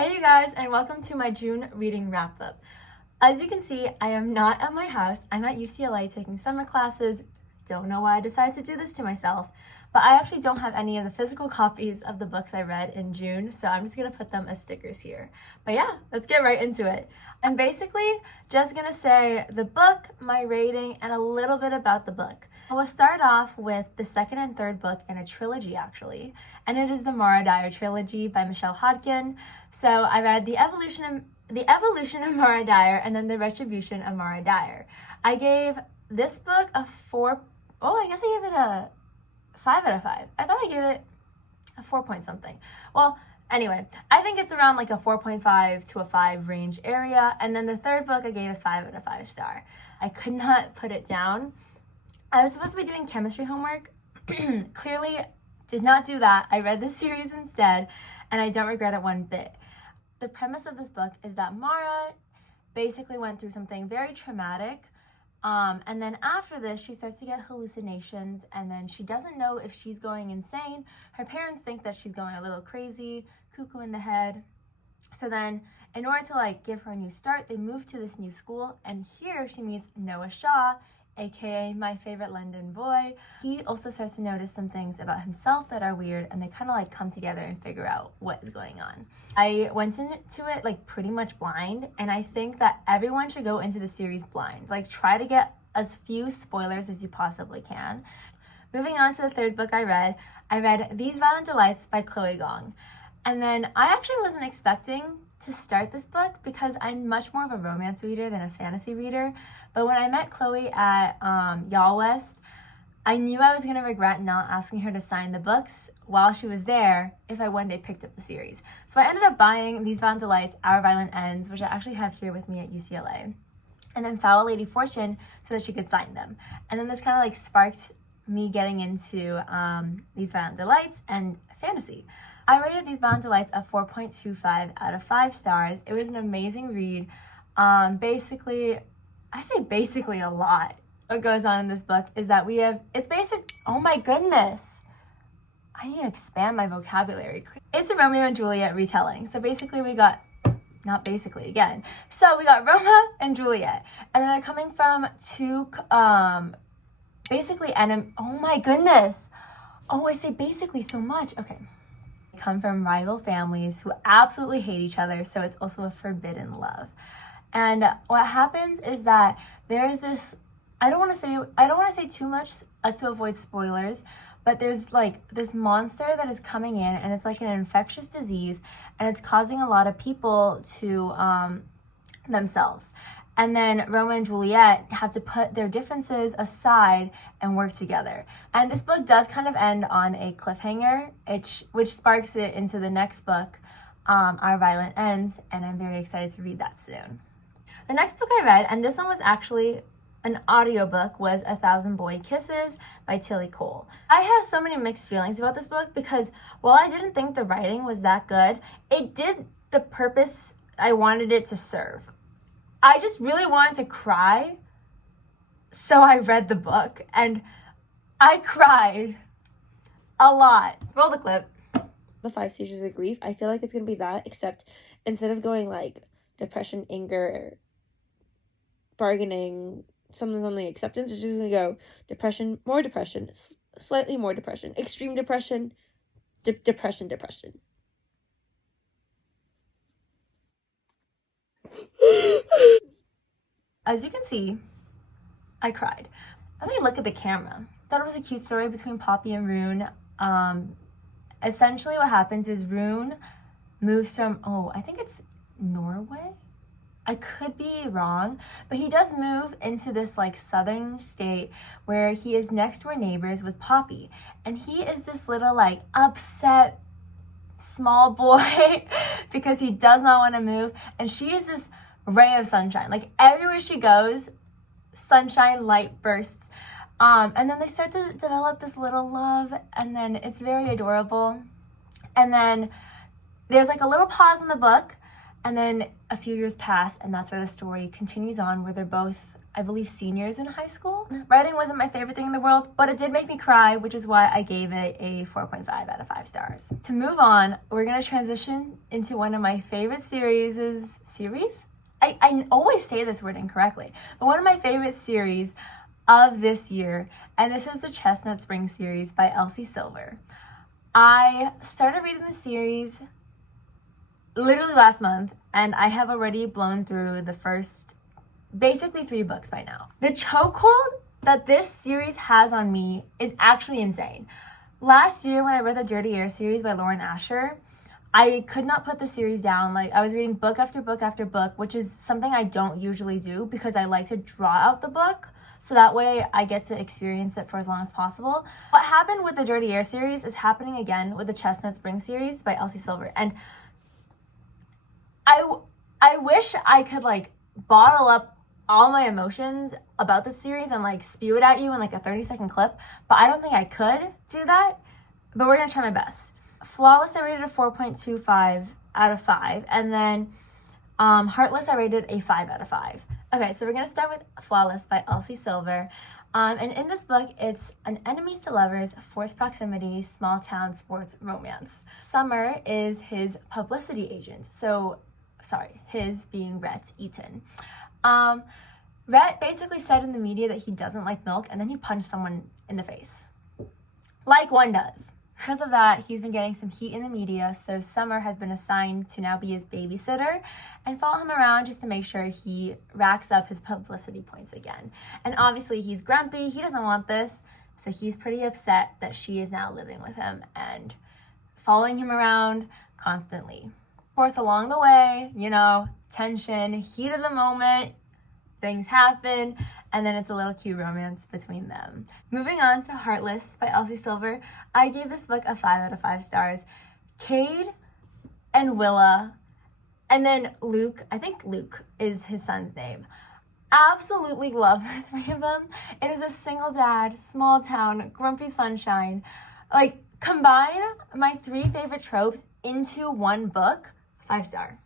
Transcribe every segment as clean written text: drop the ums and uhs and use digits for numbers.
Hey you guys, and welcome to my June reading wrap up. As you can see, I am not at my house. I'm at UCLA taking summer classes. Don't know why I decided to do this to myself, but I actually don't have any of the physical copies of the books I read in June, so I'm just gonna put them as stickers here. But yeah, let's get right into it. I'm basically just gonna say the book, my rating, and a little bit about the book. We'll start off with the second and third book in a trilogy actually, and it is the Mara Dyer trilogy by Michelle Hodgkin. So I read The Evolution of Mara Dyer and then The Retribution of Mara Dyer. I gave this book a 4, I guess I gave it a 5 out of 5. I thought I gave it a 4 point something. Well, anyway, I think it's around like a 4.5 to a 5 range area. And then the third book, I gave a 5 out of 5 star. I could not put it down. I was supposed to be doing chemistry homework. Clearly did not do that. I read the series instead, and I don't regret it one bit. The premise of this book is that Mara basically went through something very traumatic. And then after this, she starts to get hallucinations, and then she doesn't know if she's going insane. Her parents think that she's going a little crazy, cuckoo in the head. So then, in order to give her a new start, they move to this new school, and here she meets Noah Shaw, aka my favorite London boy. He also starts to notice some things about himself that are weird, and they kind of come together and figure out what is going on. I went into it pretty much blind, and I think that everyone should go into the series blind. Try to get as few spoilers as you possibly can. Moving on to the third book I read These Violent Delights by Chloe Gong. And then I actually wasn't expecting to start this book because I'm much more of a romance reader than a fantasy reader. But when I met Chloe at Y'all West, I knew I was going to regret not asking her to sign the books while she was there if I one day picked up the series. So I ended up buying These Violent Delights, Our Violent Ends, which I actually have here with me at UCLA, and then Foul Lady Fortune so that she could sign them. And then this kind of sparked me getting into These Violent Delights and fantasy. I rated These Violent Delights a 4.25 out of 5 stars. It was an amazing read. Basically, I say basically a lot. What goes on in this book is that oh my goodness. I need to expand my vocabulary. It's a Romeo and Juliet retelling. So basically we got Roma and Juliet. And they're coming from two, oh my goodness. Oh, I say basically so much. Okay. Come from rival families who absolutely hate each other, so it's also a forbidden love. And what happens is that there's this, I don't want to say too much as to avoid spoilers, but there's this monster that is coming in, and it's an infectious disease, and it's causing a lot of people to themselves. And then Roma and Juliet have to put their differences aside and work together. And this book does kind of end on a cliffhanger, which sparks it into the next book, Our Violent Ends, and I'm very excited to read that soon. The next book I read, and this one was actually an audiobook, was A Thousand Boy Kisses by Tilly Cole. I have so many mixed feelings about this book because while I didn't think the writing was that good, it did the purpose I wanted it to serve. I just really wanted to cry, so I read the book, and I cried a lot. Roll the clip. The 5 stages of grief. I feel like it's going to be that, except instead of going depression, anger, bargaining, something acceptance, it's just going to go depression, more depression, slightly more depression, extreme depression, depression. As you can see, I cried. Let me look at the camera. Thought it was a cute story between Poppy and Rune. Essentially what happens is Rune moves from, I think it's Norway? I could be wrong, but he does move into this southern state where he is next door neighbors with Poppy. And he is this little upset small boy because he does not want to move. And she is this ray of sunshine. Everywhere she goes, sunshine, light bursts. And then they start to develop this little love, and then it's very adorable. And then there's a little pause in the book, and then a few years pass, and that's where the story continues on, where they're both, I believe, seniors in high school. Writing wasn't my favorite thing in the world, but it did make me cry, which is why I gave it a 4.5 out of 5 stars. To move on, we're gonna transition into one of my favorite series? I always say this word incorrectly, but one of my favorite series of this year, and this is the Chestnut Spring series by Elsie Silver. I started reading the series literally last month, and I have already blown through the first basically 3 books by now. The chokehold that this series has on me is actually insane. Last year when I read the Dirty Air series by Lauren Asher, I could not put the series down. Like, I was reading book after book after book, which is something I don't usually do because I like to draw out the book so that way I get to experience it for as long as possible. What happened with the Dirty Air series is happening again with the Chestnut Spring series by Elsie Silver. And I wish I could like bottle up all my emotions about the series and like spew it at you in like a 30-second clip, but I don't think I could do that, but we're gonna try my best. Flawless, I rated a 4.25 out of 5, and then Heartless, I rated a 5 out of 5. Okay, so we're gonna start with Flawless by Elsie Silver. And in this book, it's an enemies to lovers, forced proximity, small town sports romance. Summer is his publicity agent. His being Rhett Eaton. Rhett basically said in the media that he doesn't like milk, and then he punched someone in the face. Like one does. Because of that, he's been getting some heat in the media, so Summer has been assigned to now be his babysitter and follow him around just to make sure he racks up his publicity points again. And obviously he's grumpy, he doesn't want this, so he's pretty upset that she is now living with him and following him around constantly. Of course, along the way, tension, heat of the moment, things happen, and then it's a little cute romance between them. Moving on to Heartless by Elsie Silver, I gave this book a 5 out of 5 stars. Cade and Willa, and then Luke, I think Luke is his son's name. Absolutely love the 3 of them. It is a single dad, small town, grumpy sunshine. Like, combine my 3 favorite tropes into one book, 5 star.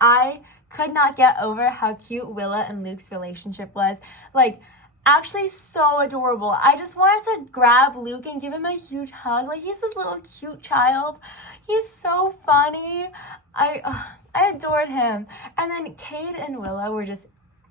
I could not get over how cute Willa and Luke's relationship was. Like, actually so adorable. I just wanted to grab Luke and give him a huge hug. Like, he's this little cute child. He's so funny. I adored him. And then Cade and Willa were just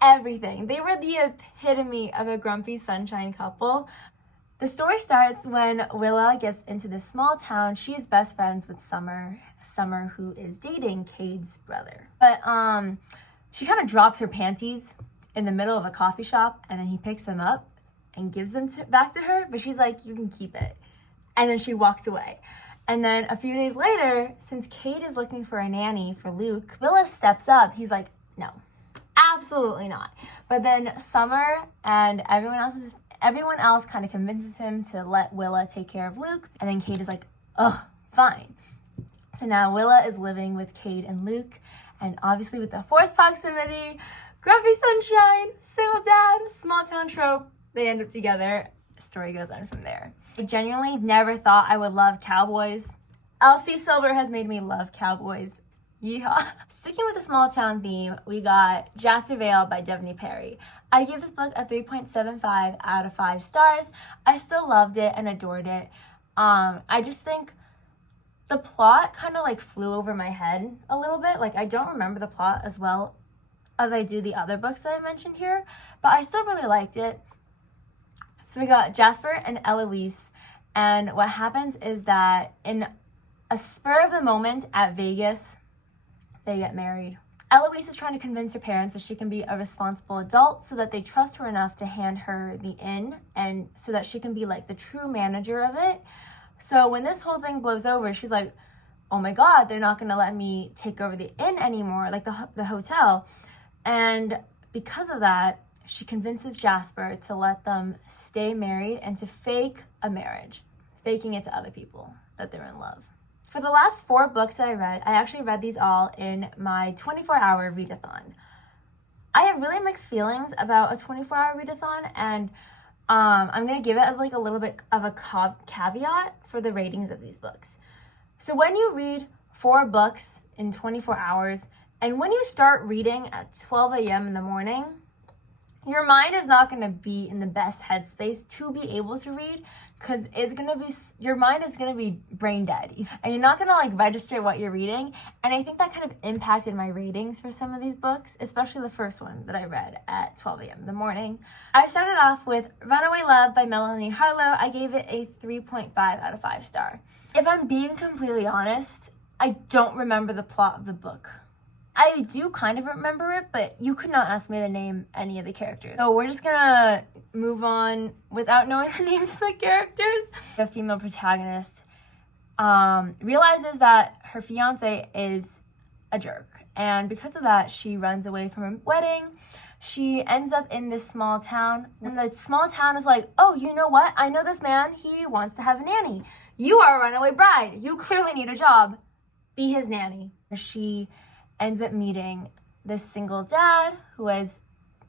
everything. They were the epitome of a grumpy sunshine couple. The story starts when Willa gets into this small town. She is best friends with Summer, who is dating Cade's brother. But she kind of drops her panties in the middle of a coffee shop, and then he picks them up and gives them back to her, but she's like, you can keep it. And then she walks away. And then a few days later, since Cade is looking for a nanny for Luke, Willa steps up. He's like, no, absolutely not. But then Summer and everyone else kind of convinces him to let Willa take care of Luke. And then Cade is like, ugh, fine. So now Willa is living with Cade and Luke. And obviously with the forced proximity, grumpy sunshine, single dad, small town trope, they end up together. The story goes on from there. I genuinely never thought I would love cowboys. Elsie Silver has made me love cowboys. Yeehaw. Sticking with the small town theme, we got Jasper by Devney Perry. I gave this book a 3.75 out of 5 stars. I still loved it and adored it. I just think the plot kind of like flew over my head a little bit. Like, I don't remember the plot as well as I do the other books that I mentioned here, but I still really liked it. So we got Jasper and Eloise, and what happens is that in a spur of the moment at Vegas, they get married. Eloise is trying to convince her parents that she can be a responsible adult so that they trust her enough to hand her the inn, and so that she can be like the true manager of it. So when this whole thing blows over, she's like, oh my God, they're not going to let me take over the inn anymore, like the hotel. And because of that, she convinces Jasper to let them stay married and to fake a marriage, faking it to other people that they're in love. For the last 4 books that I read, I actually read these all in my 24-hour readathon. I have really mixed feelings about a 24-hour readathon, and I'm going to give it as like a little bit of a caveat for the ratings of these books. So when you read 4 books in 24 hours, and when you start reading at 12 a.m. in the morning, your mind is not going to be in the best headspace to be able to read, because your mind is going to be brain dead, and you're not going to like register what you're reading. And I think that kind of impacted my ratings for some of these books, especially the first one that I read at 12 a.m. in the morning. I started off with Runaway Love by Melanie Harlow. I gave it a 3.5 out of 5 stars. If I'm being completely honest, I don't remember the plot of the book. I do kind of remember it, but you could not ask me to name any of the characters. So we're just gonna move on without knowing the names of the characters. The female protagonist realizes that her fiance is a jerk, and because of that, she runs away from her wedding. She ends up in this small town, and the small town is like, oh, you know what? I know this man. He wants to have a nanny. You are a runaway bride. You clearly need a job. Be his nanny. She ends up meeting this single dad who has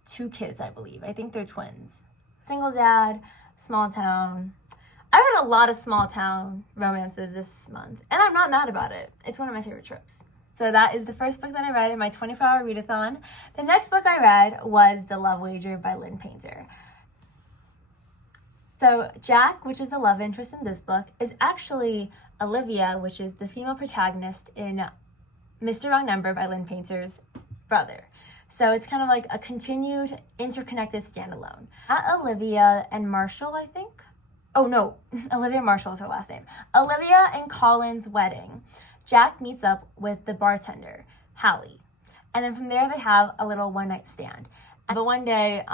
2 kids, I believe. I think they're twins. Single dad, small town. I read a lot of small town romances this month, and I'm not mad about it. It's one of my favorite tropes. So that is the first book that I read in my 24-hour readathon. The next book I read was The Love Wager by Lynn Painter. So Jack, which is the love interest in this book, is actually Olivia, which is the female protagonist in Mr. Wrong Number by Lynn Painter's brother. So it's kind of like a continued, interconnected standalone. Not Olivia and Marshall, I think. Oh no, Olivia Marshall is her last name. Olivia and Colin's wedding. Jack meets up with the bartender, Hallie. And then from there they have a little one-night stand. But one day,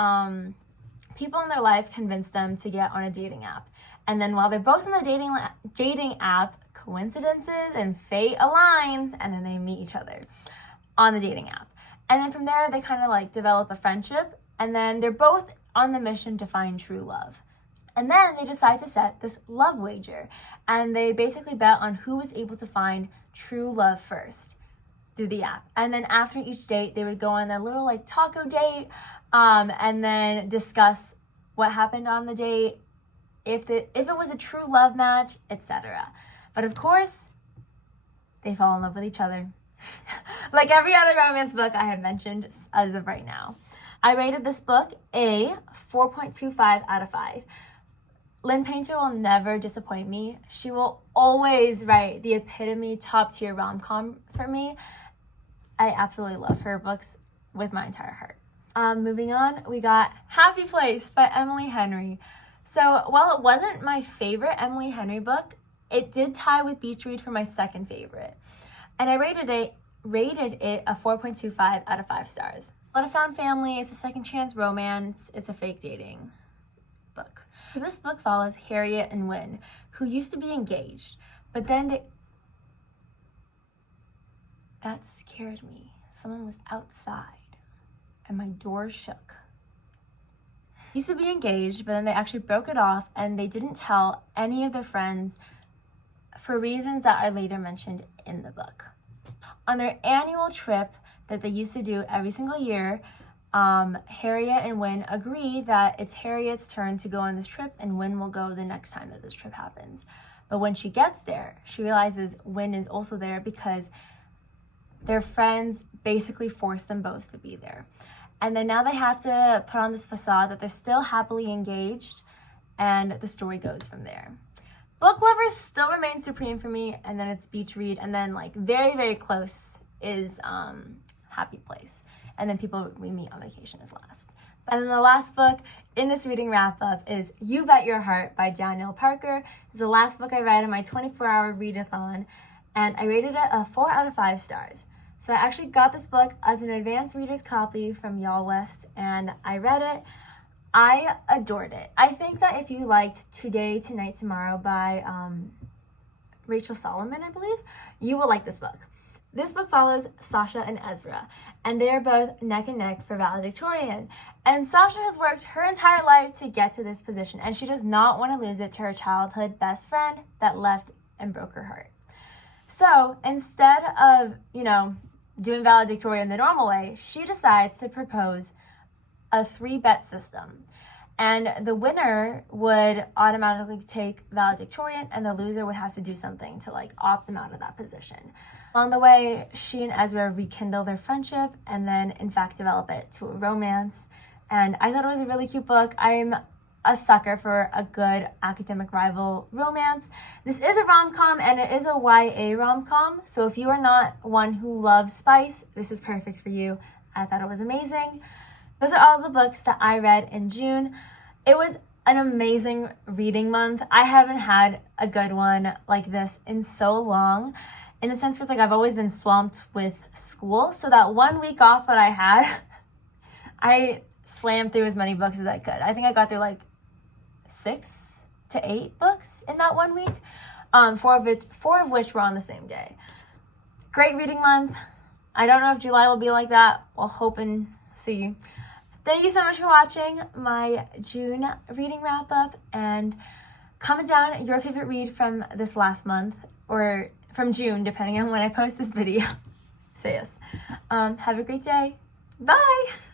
people in their life convince them to get on a dating app. And then while they're both on the dating app, coincidences and fate aligns, and then they meet each other on the dating app. And then from there, they kind of like develop a friendship, and then they're both on the mission to find true love. And then they decide to set this love wager, and they basically bet on who was able to find true love first through the app. And then after each date, they would go on their little like taco date, and then discuss what happened on the date, if it was a true love match, etc. But of course, they fall in love with each other. Like every other romance book I have mentioned as of right now. I rated this book a 4.25 out of 5. Lynn Painter will never disappoint me. She will always write the epitome top tier rom-com for me. I absolutely love her books with my entire heart. Moving on, we got Happy Place by Emily Henry. So while it wasn't my favorite Emily Henry book, it did tie with Beach Read for my second favorite. And I rated it a 4.25 out of 5 stars. A lot of found family, it's a second chance romance, it's a fake dating book. This book follows Harriet and Wynne, who used to be engaged, but then that scared me. Someone was outside and my door shook. Used to be engaged, but then they actually broke it off, and they didn't tell any of their friends for reasons that are later mentioned in the book. On their annual trip that they used to do every single year, Harriet and Wynne agree that it's Harriet's turn to go on this trip, and Wynne will go the next time that this trip happens. But when she gets there, she realizes Wynne is also there because their friends basically forced them both to be there. And then now they have to put on this facade that they're still happily engaged, and the story goes from there. Book Lovers still remains supreme for me, and then it's Beach Read, and then like very, very close is Happy Place. And then People We Meet on Vacation is last. And then the last book in this reading wrap-up is You Bet Your Heart by Danielle Parker. It's the last book I read in my 24-hour readathon, and I rated it a 4 out of 5 stars. So I actually got this book as an advanced reader's copy from Y'all West, and I read it. I adored it. I think that if you liked Today, Tonight, Tomorrow by Rachel Solomon, I believe, you will like this book. This book follows Sasha and Ezra, and they are both neck and neck for valedictorian. And Sasha has worked her entire life to get to this position, and she does not want to lose it to her childhood best friend that left and broke her heart. So instead of, doing valedictorian the normal way, she decides to propose a 3-bet system. And the winner would automatically take valedictorian, and the loser would have to do something to opt them out of that position. Along the way, she and Ezra rekindle their friendship and then in fact develop it to a romance. and I thought it was a really cute book. I'm a sucker for a good academic rival romance. This is a rom-com, and it is a YA rom-com, so if you are not one who loves spice, this is perfect for you. I thought it was amazing. Those are all the books that I read in June. It was an amazing reading month. I haven't had a good one like this in so long, in the sense where it's like I've always been swamped with school, so that 1 week off that I had, I slammed through as many books as I could. I think I got through like 6 to 8 books in that 1 week, four of which were on the same day. Great reading month. I don't know if July will be like that. We'll hope and see. Thank you so much for watching my June reading wrap up, and comment down your favorite read from this last month, or from June, depending on when I post this video. Say yes. Have a great day. Bye!